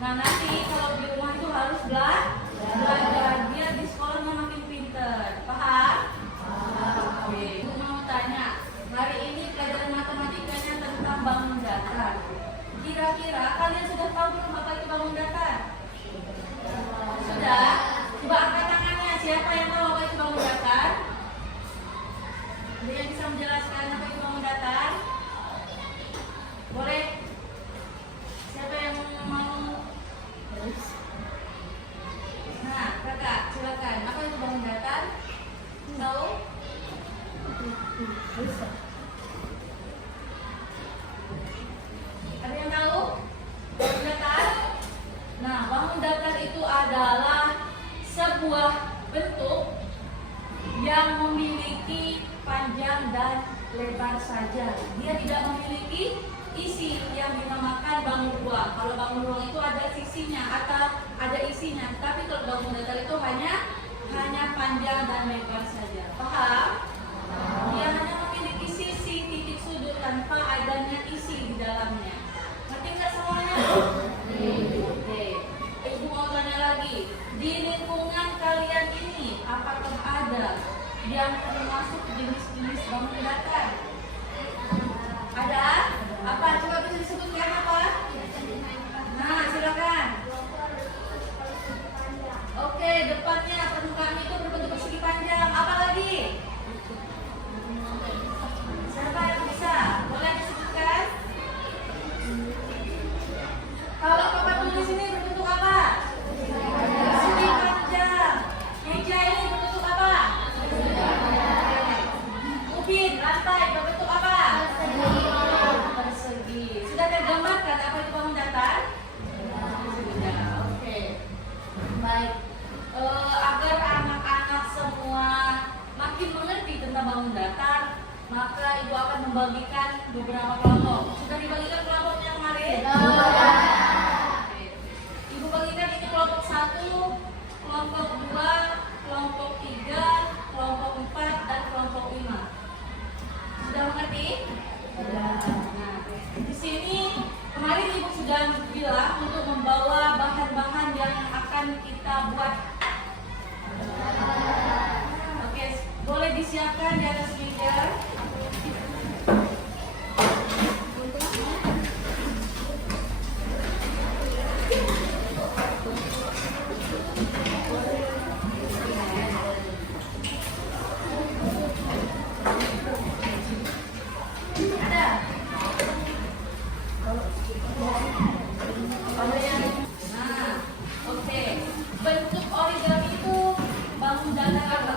Nah nanti kalau di rumah itu harus belajar biar di sekolahnya makin pinter. Paham? Oke. Ibu mau tanya, hari ini pelajaran matematikanya tentang bangun datar. Kira-kira kalian sudah tahu belum apa itu bangun datar? Sudah? Coba angkat tangannya. Siapa yang tahu apa itu bangun datar? Ada yang bisa menjelaskan apa itu bangun datar? Boleh? Siapa yang mau? Nah, kakak, silakan. Apa itu bangun datar? Tahu? Ada yang tahu? Bangun datar? Nah, bangun datar itu adalah sebuah bentuk yang memiliki panjang dan lebar saja. Dia tidak memiliki isi yang dinamakan bangun ruang. Kalau bangun ruang itu ada sisinya atau ada isinya, tapi kalau bangun datar itu hanya panjang dan lebar saja. Paham? Dia hanya memiliki sisi titik sudut tanpa adanya isi di dalamnya. Ngerti nggak semuanya? Oke. Ibu mau tanya lagi, di lingkungan kalian ini apakah ada yang termasuk jenis-jenis bangun datar? Ada? Apa? Coba bisa disebutkan apa? Nah, silakan. Oke, depannya permukaan itu berbentuk persegi panjang. Apa lagi? Siapa yang bisa? Boleh disebutkan? Kalau papan tulis ini berbentuk apa? Persegi panjang. Meja ini berbentuk apa? Ubin, lantai berbentuk apa? Persegi. Sudah tergambarkan apa itu bangun datar? Sudah, oke. Baik. Agar anak-anak semua makin mengerti tentang bangun datar, maka ibu akan membagikan beberapa kelompok. Sudah dibagikan kelompoknya kemarin? Oke. Ibu bagikan ini kelompok 1, kelompok 2, kelompok 3, kelompok 4, dan kelompok 5. Sudah mengerti? Sudah. Nah, di sini kemarin ibu sudah bilang untuk membawa bahan-bahan yang akan kita buat. Oke, boleh disiapkan di atas meja. Bentuk origami itu bangun datar apa?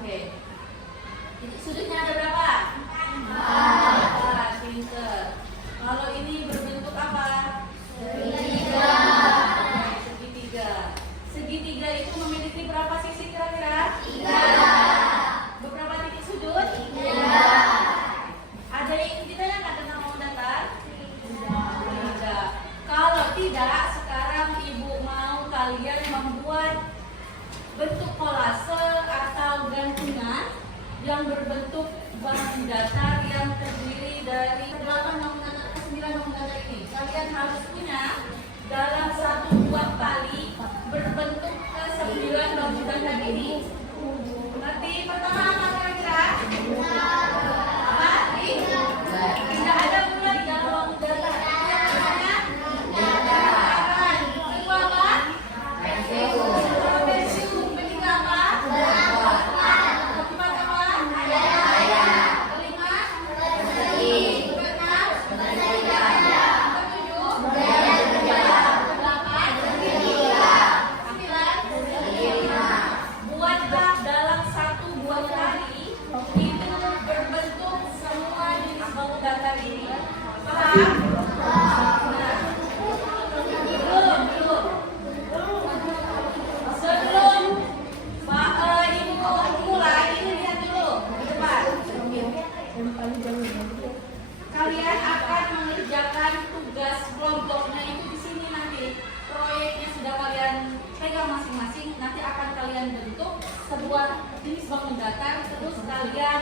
Oke. Titik sudutnya ada berapa? 4. Pinter. Kalau ini berbentuk apa? Segitiga. Segitiga. Segitiga itu memiliki berapa sisi kira-kira? 3. Beberapa titik sudut? 3. Ada yang ingin ditanyakan tentang bangun datar? Tidak. Kalau tidak, sekarang Ibu mau kalian membuat bentuk kolase atau gantungan yang berbentuk bangun datar yang terdiri dari 8 bangun datar atau 9 bangun datar ini. Kalian harus punya dalam satu buah tali berbentuk ke 9 bangun datar ini. Nanti pertama apa kira-kira? Apa? Tidak ada bunga di dalam bangun datar. Kalian akan mengerjakan tugas kelompoknya itu di sini nanti. Proyeknya sudah kalian pegang masing-masing. Nanti akan kalian bentuk sebuah jenis bangun datar. Terus kalian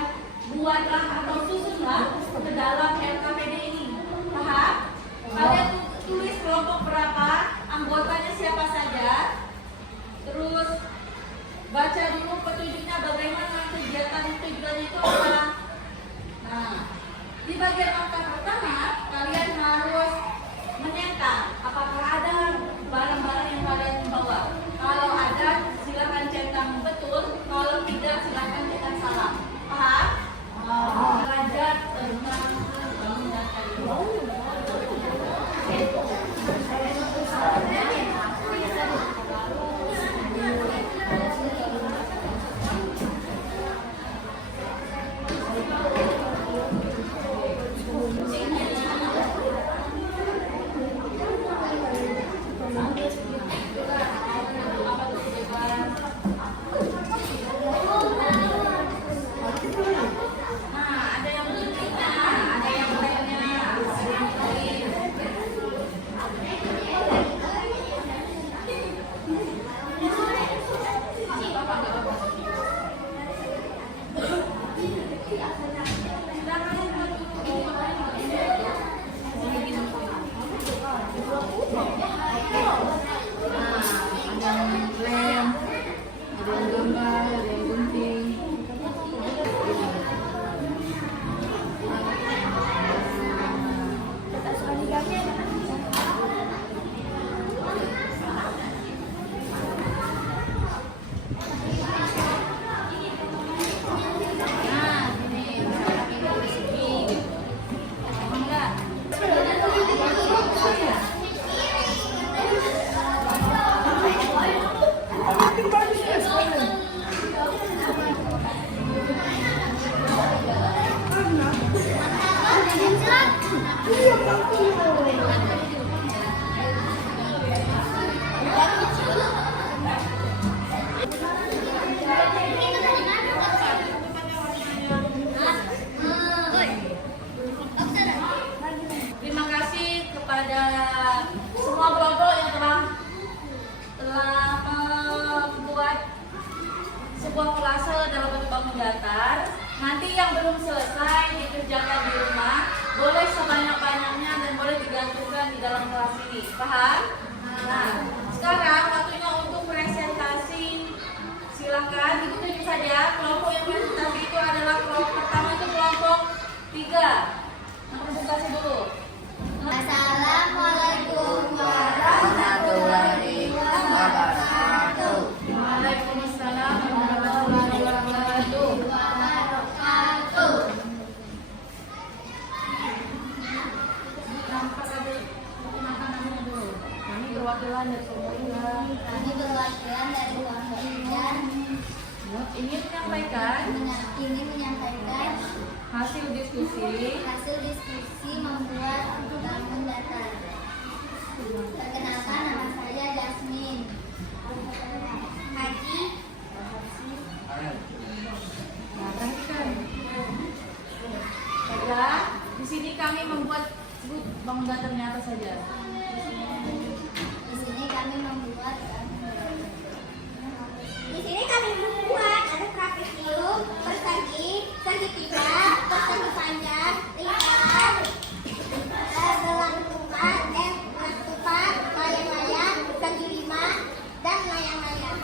buatlah atau susunlah ke dalam LKPD ini. Paham? Kalian tulis kelompok berapa, anggotanya siapa saja. Terus baca dulu petunjuknya bagaimana kegiatan tujuannya itu apa. Nah, di bagian angka pertama, kalian harus menyentak apakah ada barang-barang yang kalian bawa. Kalau ada, silakan centang betul. Kalau tidak, silakan cetak salah. Paham? Belajar tentang bangun datar ini. Terima kasih kepada semua kelompok yang telah membuat sebuah kolase dalam bentuk bangun datar. Nanti yang belum selesai dikerjakan di rumah, boleh sebanyak-banyaknya dan boleh digantungkan di dalam kelas ini. Paham? Nah, sekarang waktunya untuk presentasi. Silakan ditunjuk saja. Kelompok yang presentasi itu adalah kelompok pertama itu kelompok 3. Nah, presentasi dulu. Assalamualaikum warahmatullahi wabarakatuh. Waalaikumsalam warahmatullahi wabarakatuh. Kami berwakilan dari kelompok 3. Kami berwakilan dari kelompok 3. Ini ingin menyampaikan ingin menyampaikan hasil diskusi membuat bangun datar. Perkenalkan, nama saya Jasmine. Haji. Nah, perhatikan. Baiklah, di sini kami membuat sebut bangun datarnya apa saja. Di sini kami membuat ada trapesium, persegi, segitiga, persegi panjang, lingkaran, gelang tupat, layang-layang, segi lima, dan layang-layang.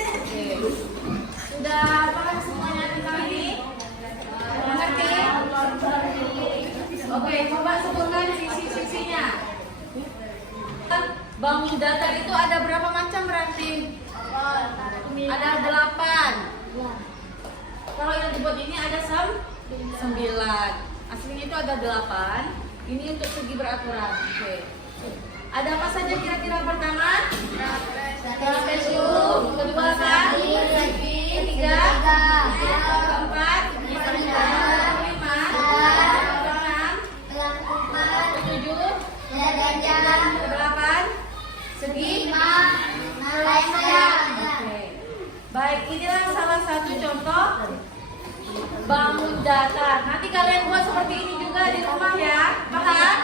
Oke. Sudah paham semuanya tentang ini? Mengerti? Oke, coba sebutkan sisi-sisinya. Bangun datar itu ada berapa macam berarti? Ada 8. Kalau yang dibuat ini ada 9. Aslinya itu ada 8. Ini untuk segi beraturan. Oke. Ada apa saja kira-kira pertama? Trapesium. Kedua kan? Ketiga. Keempat. Kelima. Keenam. Ketujuh. Kedelapan. Segi. Oke. Baik, inilah salah satu contoh bangun datar. Nanti kalian buat seperti ini juga di rumah ya. Paham?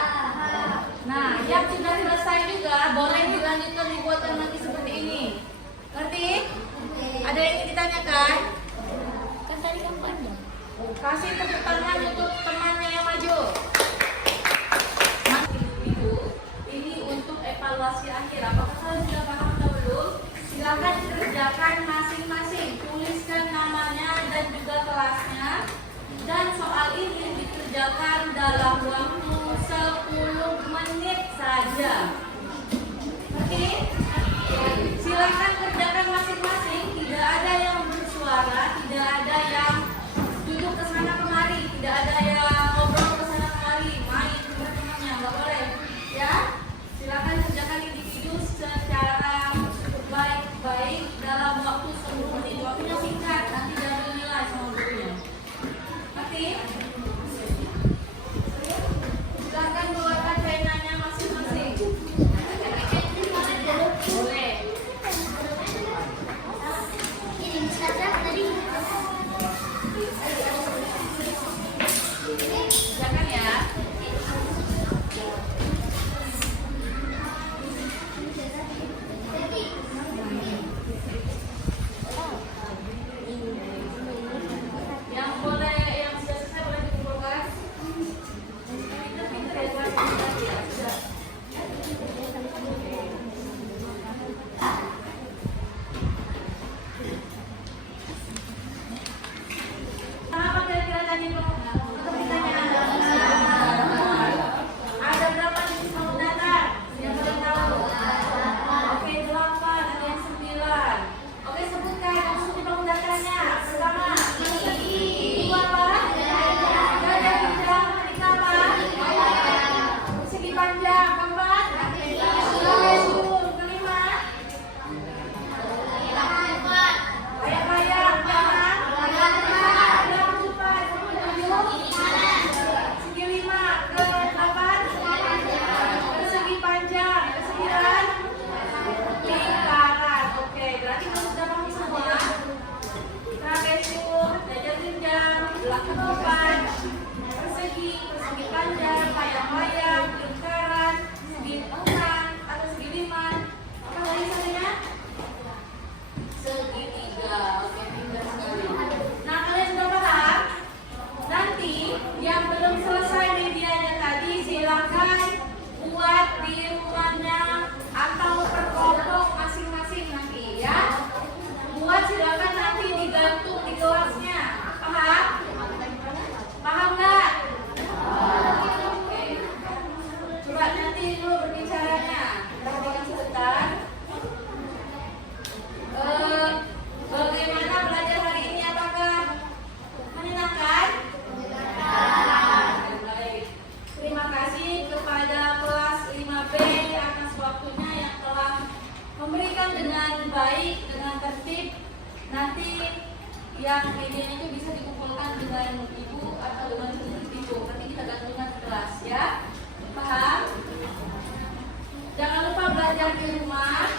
Nah, yang sudah selesai juga boleh dilanjutkan dibuatkan nanti seperti ini. Ngerti? Ada yang ingin ditanyakan? Kan tadi kan panjang. Kasih tepuk tangan untuk temannya yang maju. Itu, ini untuk evaluasi akhir. Apakah kalian sudah paham atau belum? Silakan kerjakan masing-masing. Tuliskan namanya dan juga kelasnya. Dan soal ini dikerjakan dalam waktu 10 menit saja. Oke? Silakan kerjakan masing-masing. Tidak ada yang bersuara, tidak ada yang duduk ke sana kemari, tidak ada yang ngobrol ke sana kemari, main teman-temannya, nggak boleh. Ya? Silakan kerjakan individu secara baik-baik dalam waktu 10 menit. Waktunya singkat, nanti dari nilai sama gurunya. Oke? Silakan keluarkan penanya masing-masing. baik, dengan tertib. Nanti yang idenya itu bisa dikumpulkan dengan ibu atau dengan ibu. Nanti kita gantungkan ke kelas ya. Paham? Jangan lupa belajar di rumah.